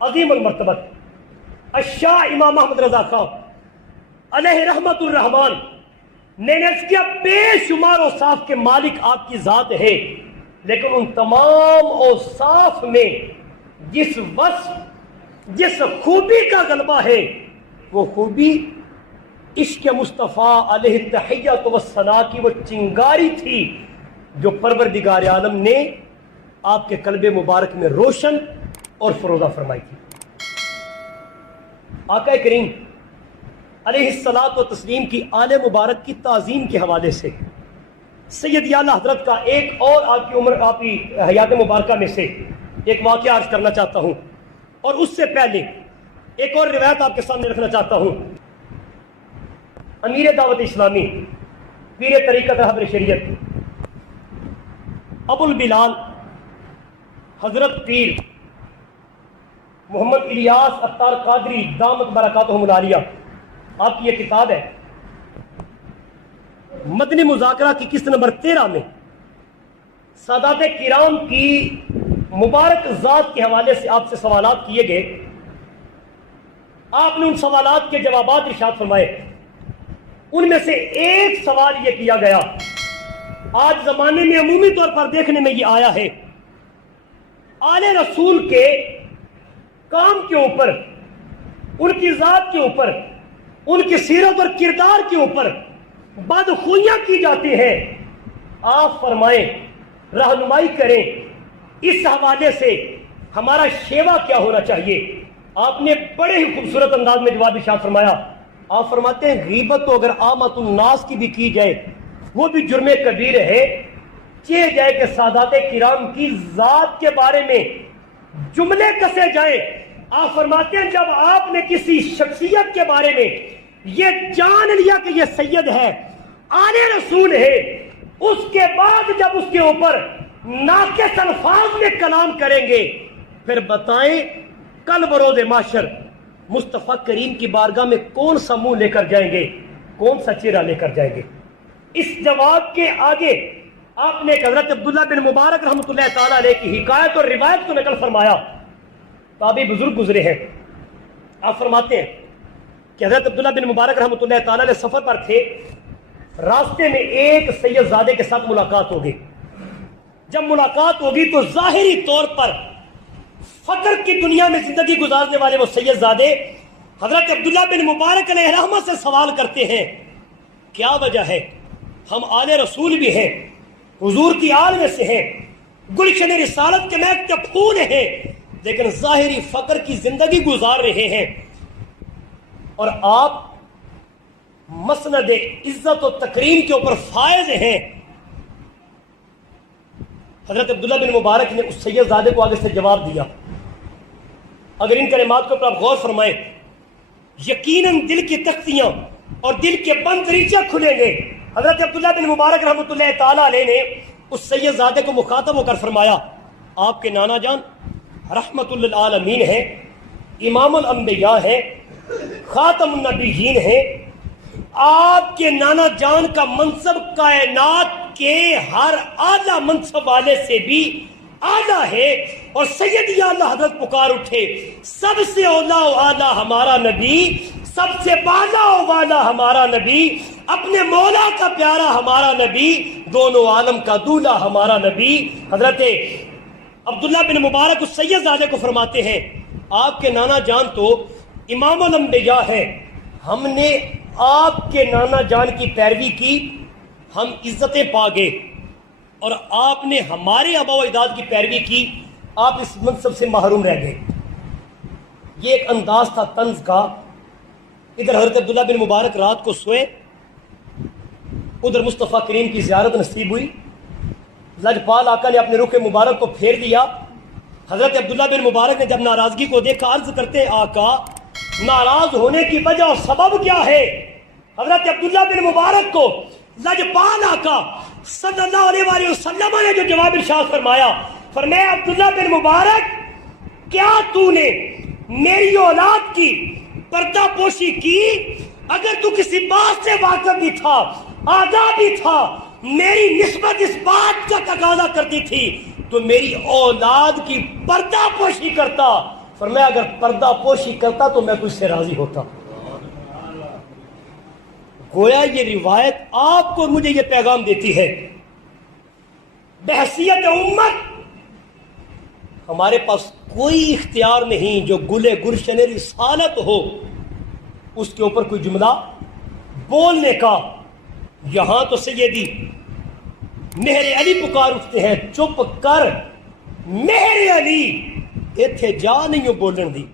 عظیم المرتبت الشاہ امام محمد رضا خان علیہ رحمت الرحمان نے عرض کیا بے شمار اوصاف کے مالک آپ کی ذات ہے، لیکن ان تمام اوصاف میں جس وصف جس خوبی کا غلبہ ہے وہ خوبی عشق مصطفیٰ علیہ التحیۃ والثناء کی وہ چنگاری تھی جو پروردگار عالم نے آپ کے قلب مبارک میں روشن اور فروزہ فرمائی تھی۔ آقا کریم علیہ الصلاۃ والتسلیم کی آل مبارک کی تعظیم کے حوالے سے سید اعلیٰ حضرت کا ایک اور آپ کی حیات مبارکہ میں سے ایک واقعہ عرض کرنا چاہتا ہوں، اور اس سے پہلے ایک اور روایت آپ کے سامنے رکھنا چاہتا ہوں۔ امیر دعوت اسلامی پیر طریقت رہبر شریعت ابو البلال حضرت پیر محمد الیاس عطار قادری دامت برکاتہم العالیہ، آپ کی یہ کتاب ہے متن مذاکرہ کی قسط نمبر 13 میں سادات کرام کی مبارک ذات کے حوالے سے آپ سے سوالات کیے گئے، آپ نے ان سوالات کے جوابات ارشاد فرمائے۔ ان میں سے ایک سوال یہ کیا گیا، آج زمانے میں عمومی طور پر دیکھنے میں یہ آیا ہے، آل رسول کے کام کے اوپر، ان کی ذات کے اوپر، ان کی سیرت اور کردار کے اوپر بدخویاں کی جاتی ہیں، آپ فرمائیں، رہنمائی کریں، اس حوالے سے ہمارا شیوا کیا ہونا چاہیے؟ آپ نے بڑے ہی خوبصورت انداز میں جواب ارشاد فرمایا۔ آپ فرماتے ہیں غیبت تو اگر عامت الناس کی بھی کی جائے وہ بھی جرم کبیر ہے، چاہے جائے کہ سادات کرام کی ذات کے بارے میں جملے کسے جائیں۔ آپ فرماتے ہیں جب آپ نے کسی شخصیت کے بارے میں یہ جان لیا کہ یہ سید ہے، آل رسول ہے، اس کے بعد جب اس کے اوپر ناقص الفاظ میں کلام کریں گے، پھر بتائیں کل بروز محشر مصطفیٰ کریم کی بارگاہ میں کون سا منہ لے کر جائیں گے، کون سا چہرہ لے کر جائیں گے؟ اس جواب کے آگے آپ نے حضرت عبداللہ بن مبارک رحمۃ اللہ تعالیٰ علیہ کی حکایت اور روایت کو نقل فرمایا۔ تابعی بزرگ گزرے ہیں، آپ فرماتے ہیں کہ حضرت عبداللہ بن مبارک رحمۃ اللہ تعالیٰ علیہ سفر پر تھے، راستے میں ایک سید زادے کے ساتھ ملاقات ہوگی۔ جب ملاقات ہوگی تو ظاہری طور پر فقر کی دنیا میں زندگی گزارنے والے وہ سید زادے حضرت عبداللہ بن مبارک علیہ رحمہ سے سوال کرتے ہیں، کیا وجہ ہے؟ ہم آل رسول بھی ہیں، حضور کی آل میں سے ہیں، گلشن رسالت کے مہکتے پھول ہیں، لیکن ظاہری فقر کی زندگی گزار رہے ہیں، اور آپ مسند عزت و تکریم کے اوپر فائز ہیں۔ حضرت عبداللہ بن مبارک نے اس سید زادے کو آگے سے جواب دیا، اگر ان کلمات کے اوپر آپ غور فرمائیں، یقیناً دل کی تختیاں اور دل کے بند دریچے کھلیں گے۔ حضرت عبداللہ بن مبارک رحمۃ اللہ تعالیٰ علیہ نے اس سید زادے کو مخاطب ہو کر فرمایا، آپ کے نانا جان رحمت للعالمین ہیں، امام الانبیاء ہیں، خاتم النبیین ہیں، آپ کے نانا جان کا منصب کائنات کے ہر اعلیٰ منصب والے سے بھی اعلیٰ ہے، اور سید اعلیٰ حضرت پکار اٹھے، سب سے اولیٰ و اعلیٰ ہمارا نبی، سب سے بالا و والا ہمارا نبی، اپنے مولا کا پیارا ہمارا نبی، دونوں عالم کا دولہ ہمارا نبی۔ حضرت عبداللہ بن مبارک اس سید زادے کو فرماتے ہیں، آپ کے نانا جان تو امام الانبیاء ہے، ہم نے آپ کے نانا جان کی پیروی کی، ہم عزتیں پا گئے، اور آپ نے ہمارے آبا و اجداد کی پیروی کی، آپ اس منصب سے محروم رہ گئے۔ یہ ایک انداز تھا طنز کا۔ ادھر حضرت عبداللہ بن مبارک رات کو سوئے، ادھر مصطفیٰ کریم کی زیارت نصیب ہوئی، لجپال آقا نے اپنے رخ مبارک کو پھیر دیا۔ حضرت عبداللہ بن مبارک نے جب ناراضگی کو دیکھا، عرض کرتے ہیں آقا ناراض ہونے کی وجہ اور سبب کیا ہے؟ حضرت عبداللہ بن مبارک کو لجپال آقا صلی اللہ علیہ وآلہ وسلم نے جو جواب ارشاد فرمایا، فرمایا عبداللہ بن مبارک کیا تو نے میری اولاد کی پردہ پوشی کی؟ اگر تو کسی بات سے واقف بھی تھا، آگاہ بھی تھا، میری نسبت اس بات کا تقاضا کرتی تھی تو میری اولاد کی پردہ پوشی کرتا، فرمایا اگر پردہ پوشی کرتا تو میں تجھ سے راضی ہوتا. گویا یہ روایت آپ کو مجھے یہ پیغام دیتی ہے بحیثیت امت ہمارے پاس کوئی اختیار نہیں جو گلے گلشن رسالت ہو اس کے اوپر کوئی جملہ بولنے کا. یہاں تو سیدی مہر علی پکار اٹھتے ہیں چپ کر مہر علی ایتھے جا نہیں بولن دی.